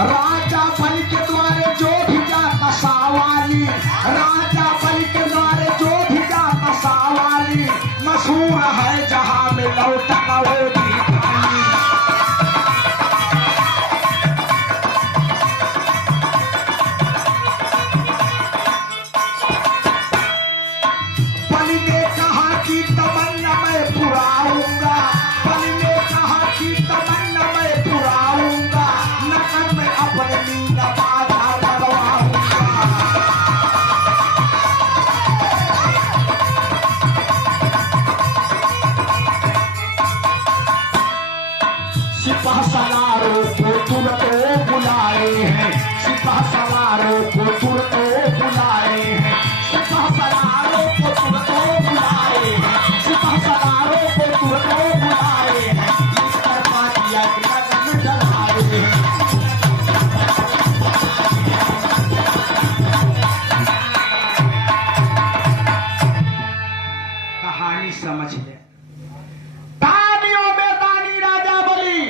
राजा बलि के द्वारे जो भी जाता सावाली, राजा बलि के द्वारे जो भी जाता सावाली, मशहूर है जहां में लौटा वो दीवानी। बलि ने कहा कि तमन्ना मैं पुराऊंगा, बलि ने कहा कि तमन्ना मैं पुराऊंगा, नगर में अपने मीना बाजा लगवाऊंगा। सिपह सलारों को तुरंत बुलाए हैं, सिपह सलारों को तुरंत बुलाए हैं, सिपह सलारों को तुरंत बुलाए हैं, सिपह सलारों को तुरंत बुलाए हैं, इस पर पाटिया नगर डलाए हैं। कहानी समझ ले। तानियों में तानी राजा बलि।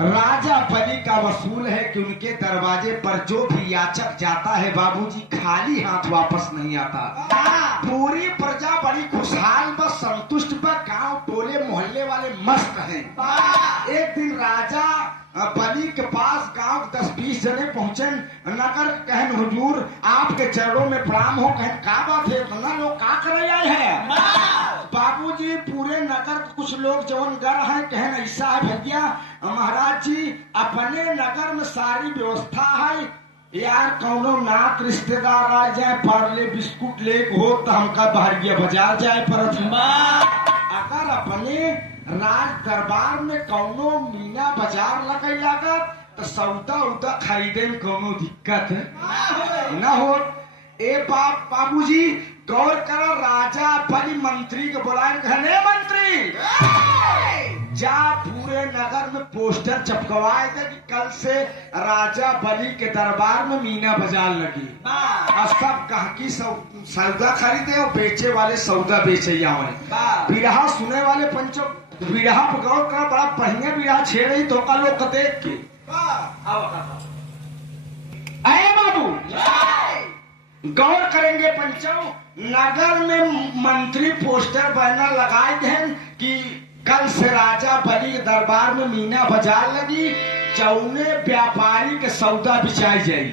राजा बलि का वसूल है कि उनके दरवाजे पर जो भी याचक जाता है बाबूजी खाली हाथ वापस नहीं आता। पूरी प्रजा बड़ी खुशहाल व संतुष्ट व गांव टोले मोहल्ले वाले मस्त हैं। एक दिन राजा बलि के पास गांव 10-20 जने पहुंचे। नगर कहन हुजूर आपके चरणों में प्रणाम हो। कहन का बात है, इतना लोग का करे आए हैं? बाबूजी पूरे नगर कुछ लोग जवन गर है। कहन ऐसा है भैया महाराज जी, अपने नगर में सारी व्यवस्था है यार, कौनो नात रिश्तेदार आ जाए पार्ले बिस्कुट लेक हो तो हमका बहरिया बाजार जाए परत। अगर अपने राज दरबार में कौनो मीना बाजार लगे लागत तो सौदा उदा खरीदे में कौनो दिक्कत है न हो। ए बाबूजी गौर करो, राजा बलि मंत्री के बुलाए। कहने मंत्री जा पूरे नगर में पोस्टर चपकवाए थे कि कल से राजा बलि के दरबार में मीना बाजार लगी और सब गहकी सौदा खरीदे और बेचे वाले सौदा बेचे। बिरहा सुने वाले पंचों बिरहा पर गौर कर, बड़ा पहिया बिरहा छेड़े तो का लोग देख के आए बाबू गौर करेंगे पंचों। नगर में मंत्री पोस्टर बैनर लगाए थे कि कल से राजा बलि के दरबार में मीना बाजार लगी, जौने व्यापारी के सौदा बिचाई जाये।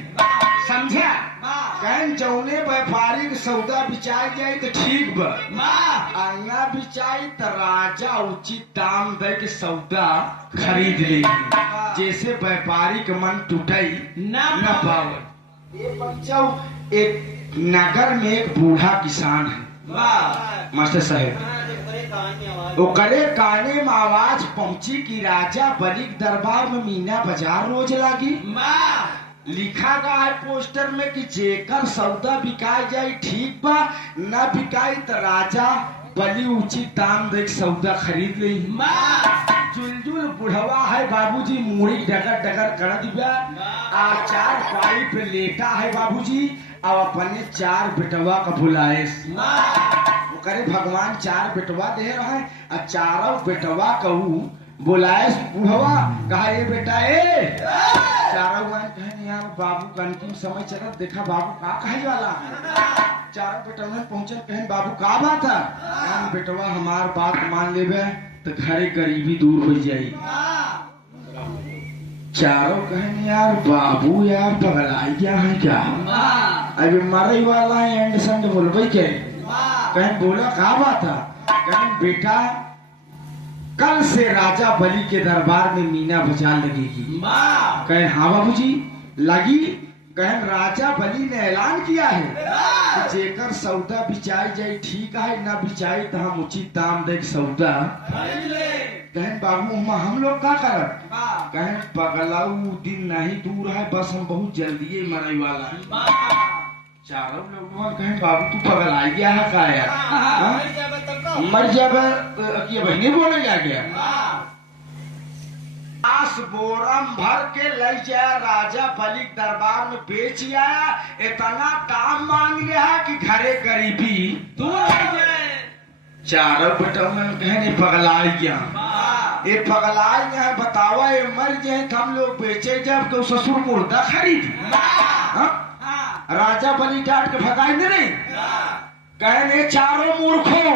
समझा? कहन जौने व्यापारी के सौदा बिचाई जाये तो ठीक बा, ना बिचाई तो राजा उचित दाम दे के सौदा खरीद लेगी, जैसे व्यापारी के मन टूटाई न पावे। ये पंचौ एक नगर में एक बूढ़ा किसान है मास्टर साहब, वो करे काने में आवाज पहुंची कि राजा बलि के दरबार में मीना बाजार रोज लागी। लिखा गया है पोस्टर में कि जेकर सौदा बिकाई जाए ठीक बा, न बिकाई तो राजा बलि उचित दाम दे सौदा खरीद ले। जुलजुल बुढ़वा है बाबूजी, मुड़ी डगर डगर कर दिया, आचार पाई पे लेटा है बाबूजी, अब अपने 4 बेटवा का बुलाए। वो करे भगवान 4 बेटवा दे रहा है और चारों बेटवा कहू बुलाए। बुढ़वा कहा ये बेटा ए चारों कहे यार बाबू का अंतिम समय चला, देखा बाबू का कहे वाला है। चारों बेटवा पहुंचे, कहे बाबू का बात है? बेटवा हमार बात मान लेबे तो घरे गरीबी दूर हो जाये। चारों कहे यार बाबू यार पगलाई गया है क्या, अभी मरे वाला है एंड संड बोलबे के। कहें बोला का बात है? कहें बेटा कल से राजा बलि के दरबार में मीना बाजार लगेगी। कहें हाँ बाबूजी लगी। कहें राजा बलि ने ऐलान किया है कि जेकर सौदा बिचाई जाए ठीक है, ना बिचाई तो हम उचित दाम दे सौदा। कहें बाबू हम लोग का करब? कहें पगलाऊ दिन नहीं दूर है, बस हम बहुत जल्दी मरने वाला है। चारों लोग कहें बाबू तू पगलाई गया है का यार, मर जाबे ये बहनी बोले जा गया। आस बोरम भर के ले जाया राजा बलि दरबार में बेच आया, इतना दाम मांग लिया कि घरे गरीबी दूर हो जाए। चारों बेटों में कहने पगलाई गया। ये पगलाए गए बतावा ये मर गए तो हम लोग बेचे जब तो ससुर मुर्दा खरीद राजा बलि डांट के भगाए नहीं कहने चारों मूर्खों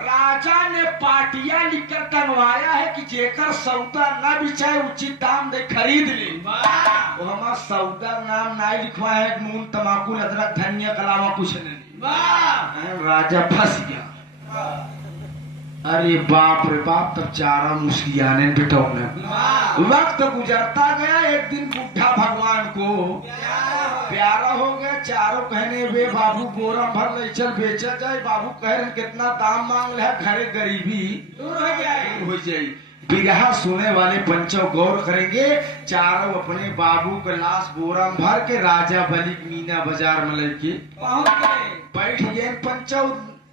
राजा ने पाटिया लिखकर टंगवाया है कि जेकर सौदा न बिचाए उचित दाम दे खरीद ले वो हमारा सौदा नाम नहीं लिखवा है नून तमाकू अदरक धनिया के अलावा कुछ नहीं राजा फंस गया अरे बाप रे बाप तब चारा मुस्कियाने बिटौने वक्त गुजरता गया एक दिन बुढ़ा भगवान को प्यारा हो गया चारों कहने वे बाबू बोरा भर ले चल बेचा जाए बाबू कह रहे कितना दाम मांग रहे घरे गरीबी दूर हो जाए बिरहा सुने वाले पंचों गौर करेंगे चारों अपने बाबू के लाश बोरा भर के राजा बलि मीना बाजार में लेके बैठ गए पंचों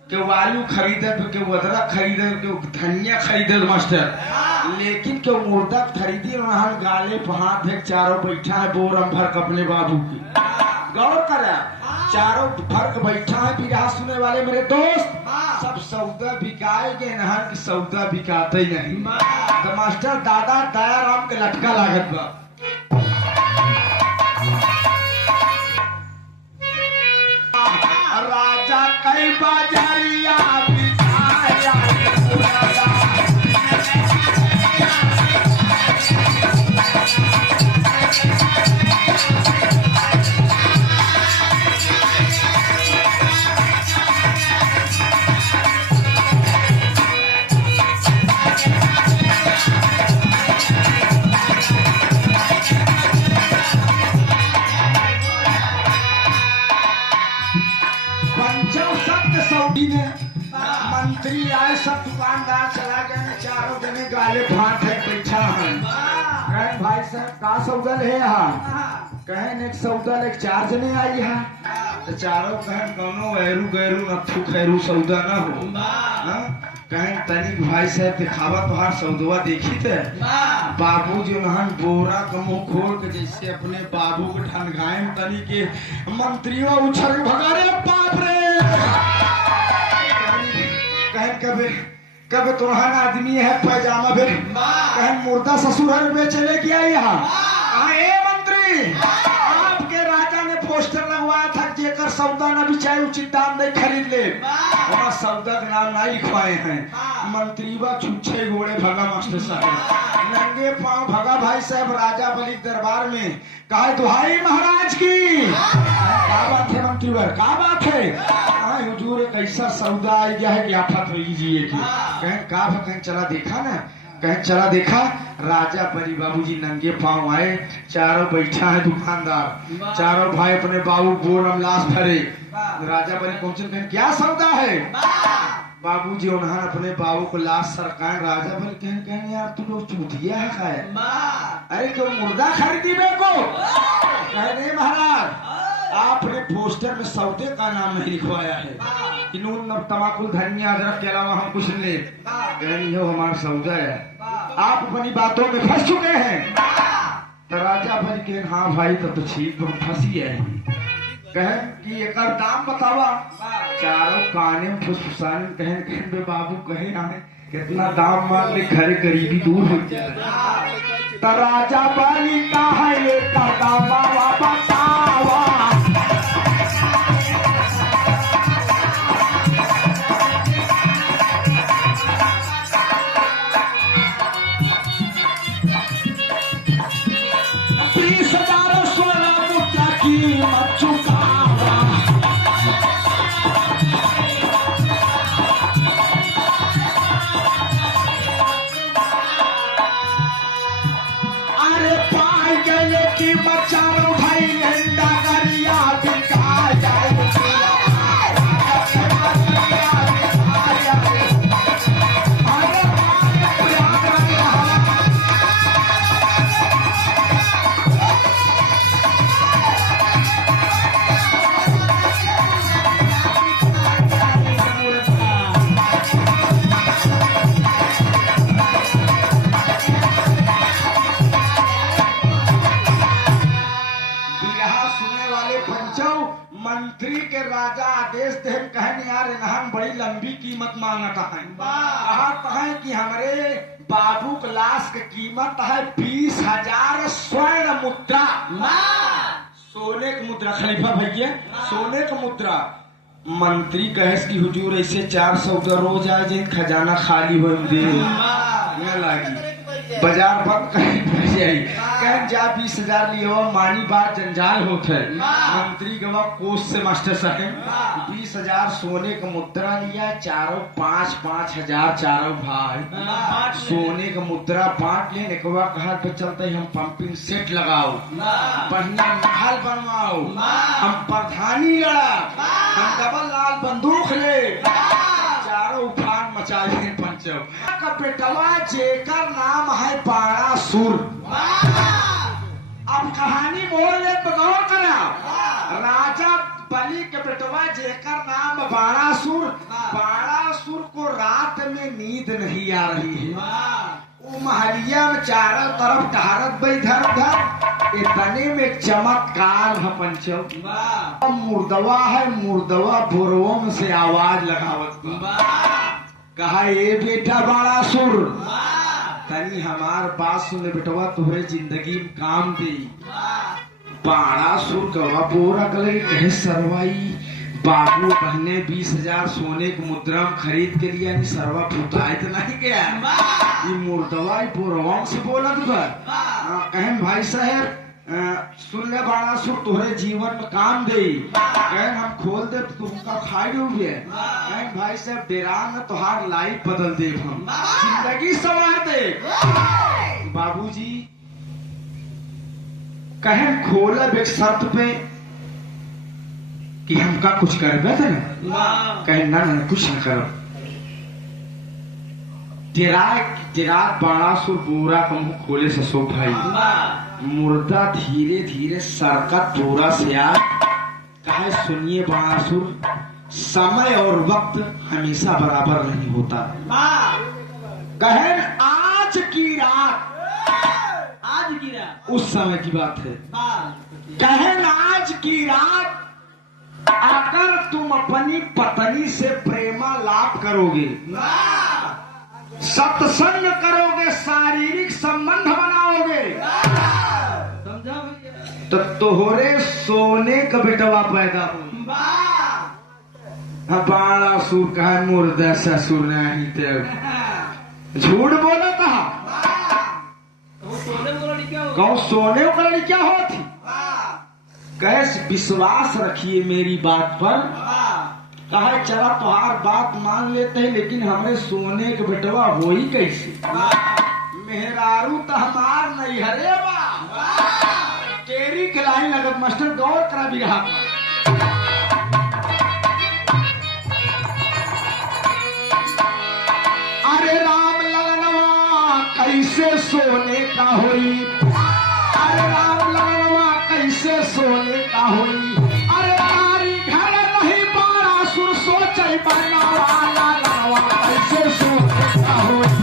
के आलू खरीदे के अदरक खरीदे के धनिया खरीदे मास्टर लेकिन के मुर्दा खरीदी गाले पे हाथ देख चारों बैठा है बोरम भर के अपने बाबू की गौर करे चारों भर के बैठा है बिरहा सुने वाले मेरे दोस्त सब सौदा बिकाएंगे नहर की सौदा बिकाते ही नहीं तो मास्टर दादा दयाराम के लटका लागत बा राजा कई बाजारिया बिकाया मंत्री आए सब दुकानदार चला गए चारों जने गाले भात है बैठा है कहे भाई साहब का सौदा है यहाँ कहे एक सौदा ले चार जने आई है तो चारों कहे दोनों गैरू गैरू नथु खैरू सौदा न हो कहे तनिक भाई साहब दिखावा तुहार सौदवा देखी थे बाबू जो नहन बोरा का मुंह खोल के जैसे अपने बाबू के ठनगाए तनी के मंत्रियों उछल भगा रे बाप रे कहे कब तुम्हारा आदमी है पैजामा फिर कहे मुर्दा ससुर बेचे लेके आई यहाँ मंत्री आपके राजा ने पोस्टर लगवाया था जेकर सौदा न बिचाए उचित दाम नहीं खरीद ले वहाँ सौदा का नाम नहीं लिखवाए हैं मंत्री व छुच्छे घोड़े भगा मास्टर साहब नंगे पांव भगा भाई साहब राजा बलि दरबार में कहा दुहाई महाराज की क्या बात है मंत्री वर क्या बात है हुजूर एक ऐसा सौदा आ गया है कि आफत हो लीजिए की कहीं चला देखा ना कहीं चला देखा राजा बलि बाबूजी नंगे पांव आए चारों बैठा है दुकानदार चारों भाई अपने बाबू बोरम लाश भरे राजा बलि पहुंचे कहें क्या सौदा है बाबूजी उन्होंने अपने बाबू को लाश सरकाए राजा बलि कहने यार तू लोग चूतिया है खाए अरे क्यों मुर्दा खरीदी मेरे को कहने महाराज आपने पोस्टर में सौदे का नाम नहीं लिखवाया है कि नून तमाकू धनिया अदरक के अलावा हम कुछ नहीं कहनी हो हमारा सौदा है आप अपनी बातों में फंस चुके हैं तो राजा बलि के हाँ भाई तो ठीक फंसी है कहे कि एक दाम बतावा चारों काने में फुसफुसाने कहे बाबू कहे आए कितना दाम मान ले घर गरीबी दूर हो जाए तो राजा बलि का है एक दाम बतावा मंत्री के राजा आदेश दे कहने यार इन्हान बड़ी लंबी कीमत मांगता है कि हमारे बाबू के लाश की कीमत है 20,000 स्वर्ण मुद्रा। सोने की मुद्रा खलीफा भैया, सोने की मुद्रा। मंत्री कहे कि हुजूर ऐसे 400 का रोज आए जिन खजाना खाली हो दे लागी बाजार बंद कहीं जा 20,000 लियो मानी बात जंजाल होते है। मंत्री गवा कोष से मास्टर साहब 20,000 सोने का मुद्रा लिया, चारों 5,000 चारों भाई सोने का मुद्रा बांट ले। निकवा कहा पे चलते हम पंपिंग सेट लगाओ, बढ़िया महल बनवाओ, हम प्रधानी लड़ा, हम डबल लाल बंदूक ले, चारों उफान मचा ले पंचव का बेटवा जेकर नाम है बाणासुर। अब कहानी बोल ले तो गौर करा। राजा बलि के बेटवा जेकर नाम बाणासुर। बाणासुर को रात में नींद नहीं आ रही है। वो महलिया में चारों तरफ टहरत बई इधर उधर। इतने में चमत्कार है पंचव। मुर्दवा है, मुर्दवा बोरवम से आवाज लगावत कहा ए बेटा बाणासुर तनी हमार बात सुने बेटवा, तुहरे जिंदगी में काम दे। बाणासुर गवा बोरा गले कहे सरवाई बाबू बहने 20,000 सोने की मुद्रा खरीद के लिया, नहीं सरवा फुटाए तो नहीं गया। ये मुर्दवा बोरवा से बोला कहे भाई साहब सुन ले बाणासुर तुहरे जीवन में काम दे। कहे हम खोल दे तो तुमका खाई डूबे। कहे भाई साहब डेरा में तुहार लाइफ बदल दे, हम जिंदगी संवार दे। बाबूजी कहे खोला एक शर्त पे कि हमका कुछ करबे थे ना। कहे ना कुछ न करो। डेरा बाणासुर बोरा का मुंह खोले से सो भाई मुर्दा धीरे धीरे सरकत बोरा से आ कहे सुनिए बाणासुर, समय और वक्त हमेशा बराबर नहीं होता। कहे आज की रात उस समय की बात है। कहे आज की रात अगर तुम अपनी पत्नी से प्रेमा लाभ करोगे, सत्संग करोगे, शारीरिक संबंध बनाओगे, तो तोहरे सोने का बेटवा पैदा हो। बाणासुर कहा मुर्दा ससुर नहीं थे झूठ बोला था। कहो सोने का लड़ी क्या होती। कैसे विश्वास रखिए मेरी बात पर। कहा चला तुहार बात मान लेते हैं, लेकिन हमें सोने के बेटवा हो ही कैसे। मेहरारू तो हमार नहीं हरे बा तेरी खिलाई लगत मास्टर गौर करा बिरहा। अरे राम ललनवा कैसे सोने का होई, अरे राम ललनवा कैसे सोने का होई। अरे तारी घर नहीं बाणासुर सोचे बनावा ललनवा कैसे सोने का होई।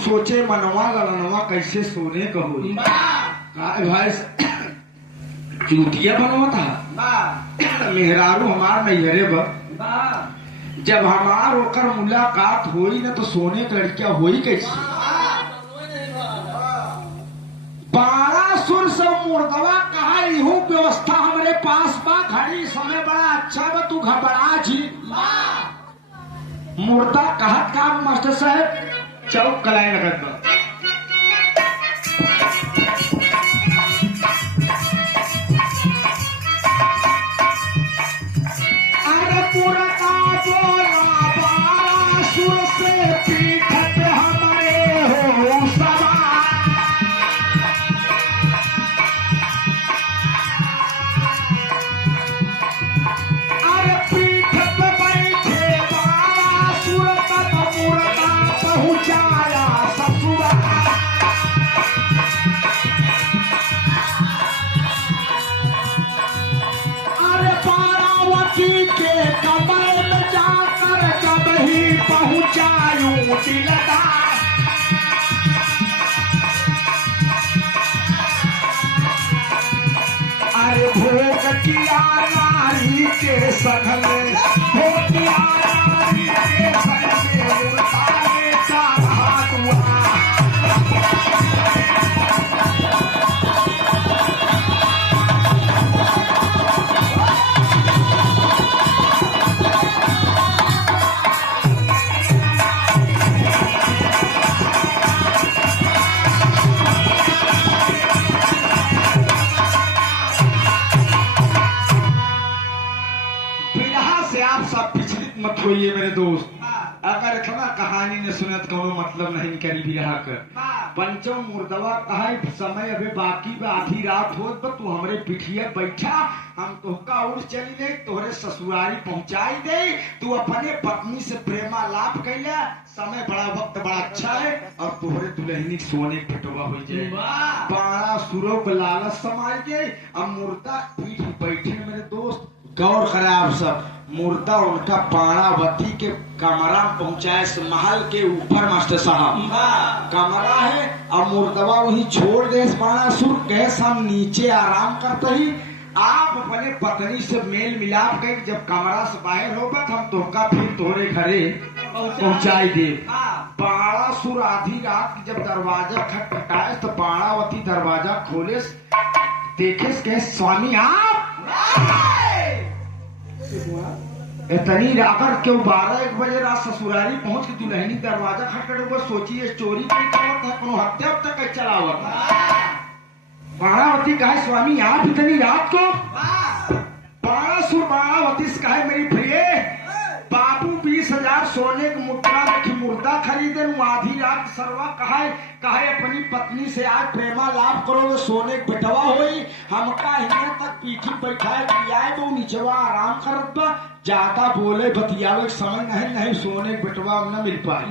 सोचे मनवा ललनवा कैसे सोने का होई। भाई चूतिया बनवा था मेहरारू हमार नैहरे बा। जब हमार ओकर मुलाकात होई ना तो सोने का लड़किया होई कैसे। बाणासुर से मुर्दवा कहा यू व्यवस्था हमारे पास बा, घड़ी समय बड़ा अच्छा बा, तू घबरा जी। मुर्दा कहत का मास्टर साहब चौक कलाई लगत बा। अरे पूरा का बोला बाणासुर से पीठ पे हमारे हो सवार। के संग में धोतिया रानी के संग में मुर्दा ने चाहा दुआ। आप सब विचलित मत होइए मेरे दोस्त। अगर इतना कहानी ने सुनत कोनो मतलब नहीं करी भी रहा कर। पंचम मुर्दवा कहा समय अबे बाकी बा, आधी रात होत बा, तू हमरे पिठिया बैठा, हम तोहका उड़ चली गई, तोहरे ससुरारी पहुंचाई दे, तू अपने पत्नी से प्रेमालाप कैला, समय बड़ा वक्त बड़ा अच्छा है और तोहरे दुल्हनी सोने फेटवा हो जाए, बाड़ा सुरो को लालच समाज गए। अब मुर्दा पीठ बैठे मेरे दोस्त, गौर करे आप सब, मुर्दा उनका पाणावती के कमरा पहुंचाए, महल के ऊपर मास्टर साहब कमरा है, और मुर्दवा वही छोड़ दे बाणासुर, कैसे हम नीचे आराम करते ही आप अपने पत्नी से मेल मिलाप कर जब कमरा से बाहर होगा हम तोहका फिर तोहरे घरे पहुंचाई दे। बाणासुर आधी रात की जब दरवाजा खटखटाए तो बाणावती दरवाजा खोले, देखे कहे स्वामी आप इतनी अगर क्यों 12-1 बजे रात ससुरारी पहुंच के दुल्हनी दरवाजा खटखटे, सोचिए चोरी की हत्या अब तक चलावत। बाणावती कहे स्वामी आप इतनी रात को? बाणासुर बाणावती से कहे मेरी प्रिय बाबू 20,000 सोने के मुद्रा देखी मुर्दा खरीदे, आधी रात सरवा कहे अपनी पत्नी से आज प्रेमा लाभ करोगे, सोने के बेटवा होई, हमका हिने तक पीठी बैठाए दियाए तो नीचवा आराम करत बा, ज्यादा बोले बतियावे समय नहीं सोने के बेटवा न मिल पाई।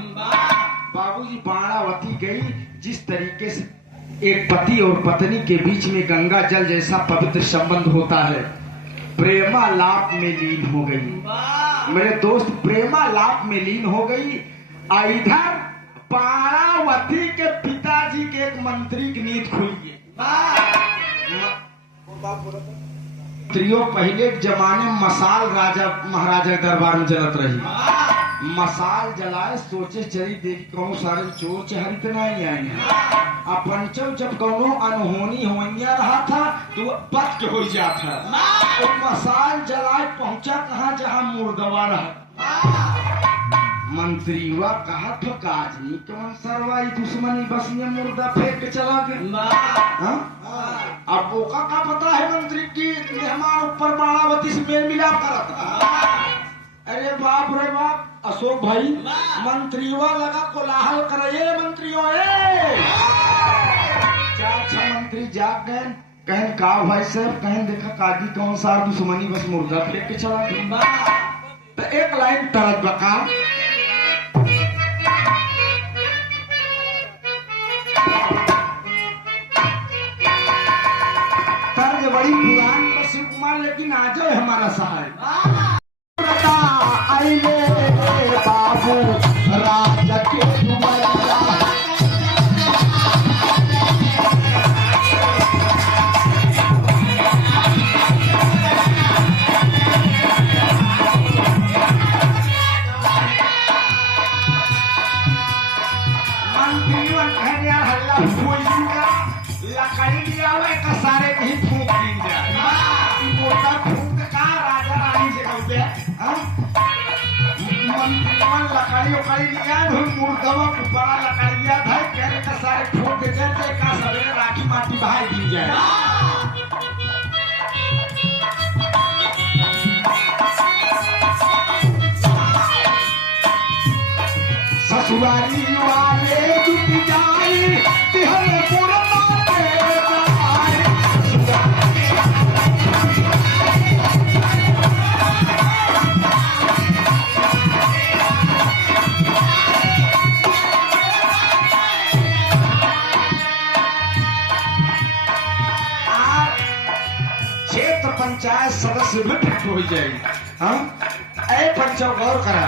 बाबूजी बाणावती गई, जिस तरीके से एक पति और पत्नी के बीच में गंगा जल जैसा पवित्र संबंध होता है, प्रेमा लाभ में लीन हो गई मेरे दोस्त, प्रेमा लाभ में लीन हो गई। इधर बाणावती के पिताजी के एक मंत्री की नींद खुल गई। मंत्रियों पहले के जमाने में मसाल राजा महाराजा के दरबार में जलत रही, मसाल जलाए सोचे चली देख कौन सारे चोर चहरी तो नहीं आए, पंचम जब कौनो अनहोनी होइया रहा था तो बच के हो जाता, तो मसाल जलाए पहुंचा कहा जहां मुर्दवा रहा। मंत्रीवा कहा तो काजनी कौन सरवाई दुश्मनी बस ये मुर्दा फेंक के चला गया। अब वो का पता है मंत्री की मेहमान ऊपर बाणावती से मेल मिलाप करता। अरे बाप रे बाप, अशोक भाई मंत्रीवा लगा कोलाहल करे मंत्रियों, चार मंत्री जाग गए, कहन का भाई साहब, कहन देखा काजी कौन सार दुश्मनी बस मुर्दा फेंक के चला गया। तो एक लाइन तरज बका, तर्ज बड़ी पुरान पर शिव कुमार, लेकिन आ जाए हमारा सहाय। आइले बाबू राजा के दुआरा, लकड़ी दिया हुआ एक सारे कहीं फूक दी जाए, मोटा फूक का राजा रानी से कहते मंत्रीवन लकड़ी उकड़ी लिया, मुर्दवा बड़ा लकड़िया था, कहने का सारे फूक दे जाए, का सवेरे राखी माटी बहाई दी जाए। ससुरारी वाले जुट जाए तिहरे पंचायत सदस्य भी फिट हो जाएगी। ऐ पंचव गौर करा,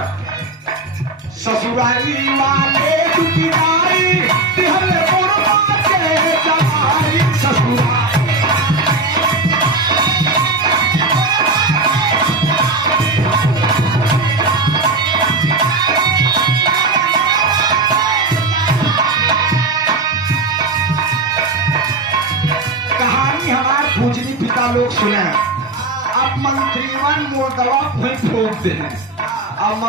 ससुराली वाले दुखियाई तिहरे मुर्दा के जमाई, ससुराली सुने अब मंत्रीवन मुर्दवा कोई फूक दे अब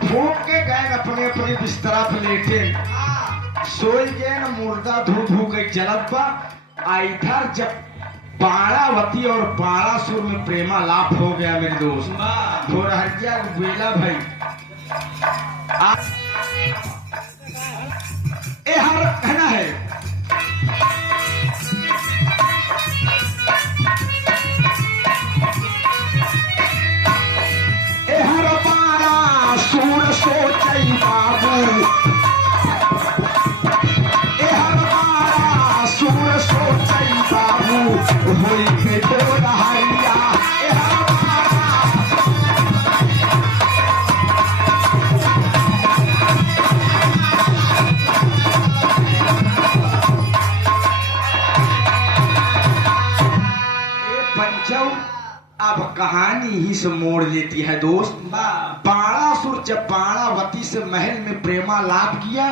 फूक के गए अपने अपने बिस्तरा पे लेटे सोई गए न मुर्दा धू धू के जलत बा इधर जब बारावती और बारासुर में प्रेमालाप हो गया मेरे दोस्त भोरहरिया बेला भाई हर कहना है हर बारासुर सोचई बाबू हर बारासुर सोचई बाबू होई के भोरहरिया अब कहानी ही से मोड़ लेती है दोस्त। बाणासुर जब बाणावती से महल में प्रेमालाप किया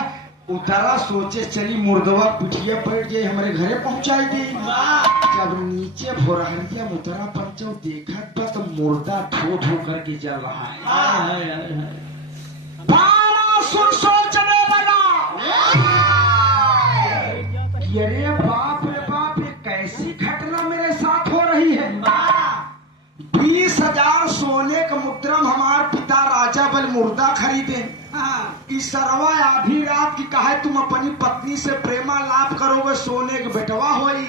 उतरा सोचे चली मुर्दवा पिठिया पड़ गई हमारे घरे पहुंचाई दी। जब नीचे भोरहरिया उतरा पंचो देखा तो मुर्दा धो धो करके जल रहा है। बाणासुर सोचने लगा अरे बाप रे बाप ये कैसी घटना मेरे साथ हो रही है। 20,000 सोने का मुद्रम हमार पिता राजा बल मुर्दा खरीदे इस सरवा आधी रात की कहा तुम अपनी पत्नी से प्रेमालाप करोगे सोने के बेटवा होई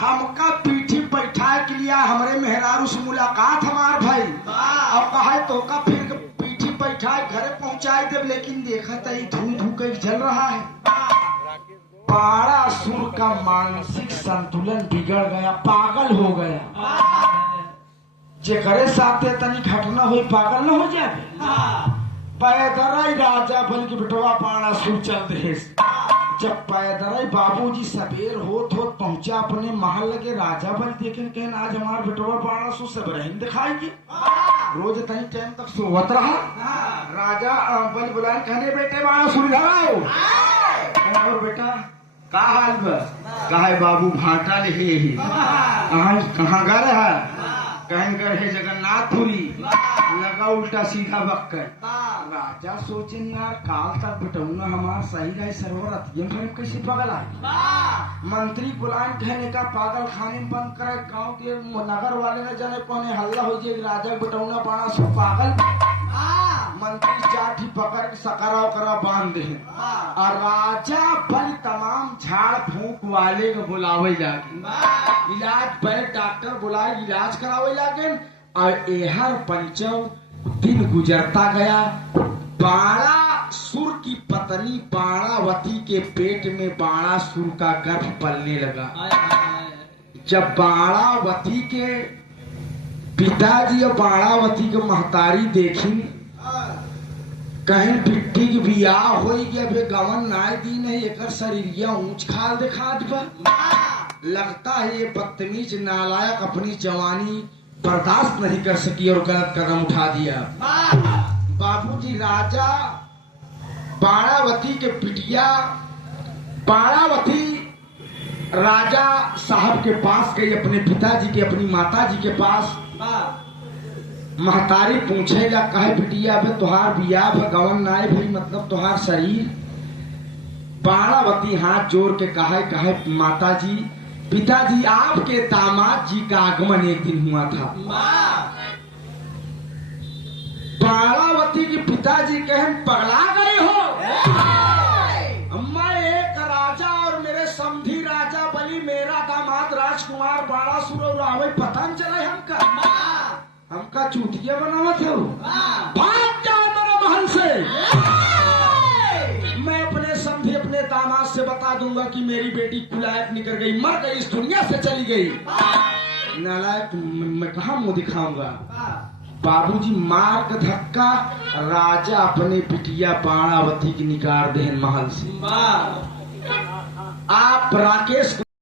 हमका पीठी बैठा के लिया हमारे मेहरारू से मुलाकात हमार भाई अब कहा तो का फिर पीठी बैठा घरे पहुंचाए दे लेकिन देखा था धू धू के जल रहा है। बाणासुर का मानसिक संतुलन बिगड़ गया पागल हो गया। जेकरे साथे तनी घटना हुई पागल न हो जाए। पैदराई राजा बल की बेटवा बाणासुर चल रहे जब पैदराई बाबूजी सबेर होत पहुंचा अपने महल लगे राजा बल देखे कहन आज हमार बेटवा बाणासुर सब रहन दिखाएगी रोज तनी टाइम तक सोवत रहा। राजा बल बुलाए कहने बेटे बाणासुर इधर आओ और बेटा का हाल बा कहा बाबू भाटा ले ही कहाँ गा रहा कहन कर है जगन्नाथपुरी लगा उल्टा सीधा बक्कर। राजा सोचे यार काल तक बिटाऊंगा हमारा सही रहे सरोवर घर कैसे पागल आए। मंत्री बुलान कहने का पागल खाने में बंद करे गांव के नगर वाले ने जाने कोने हल्ला हो जाए राजा बिटाऊंगा बाणासुर पागल। मंत्री चाठी पकड़ के सकरा उकरा बांध दे और राजा बल तमाम झाड़ फूक वाले को बुलावे जाके इलाज पहले डॉक्टर बुलाए इलाज करावे लागे और एहर पंचव दिन गुजरता गया। बाणासुर की पत्नी बाणावती के पेट में बाणासुर का गर्भ पलने लगा। जब बाणावती के पिताजी और बाणावती के महतारी देखी कहीं बिट्टी की बियाह हो गया गवन नाय दी नहीं एक शरीरिया ऊंच खाल दिखा दिबा लगता है ये बदतमीज नालायक अपनी जवानी बर्दाश्त नहीं कर सकी और गलत कदम उठा दिया। बाबूजी राजा बाणावती के पिटिया बाणावती राजा साहब के पास गई अपने पिताजी के अपनी माताजी के पास। महतारी पूछेगा कहे बिटिया भाई तुहार बियाह भगवान नाय भाई मतलब तुहार शरीर। बाणावती हाथ जोड़ के कहे माताजी पिताजी आपके दामाद जी का आगमन एक दिन हुआ था। बाणावती के पिताजी कहे पगला गए हो मैं एक राजा और मेरे समधी राजा बली मेरा दामाद राजकुमार बाणासुर और आवे पता न चले हमका चूतिया बनावा थे भाग जाओ मेरे महल से। मैं अपने समझे अपने दामाद से बता दूंगा कि मेरी बेटी कुलायत निकल गई मर गई इस दुनिया से चली गई। नालायक मैं कहाँ मुंह दिखाऊंगा। बाबूजी मार का धक्का राजा अपने बिटिया बाणावती की निकाल दे महल से। आप राकेश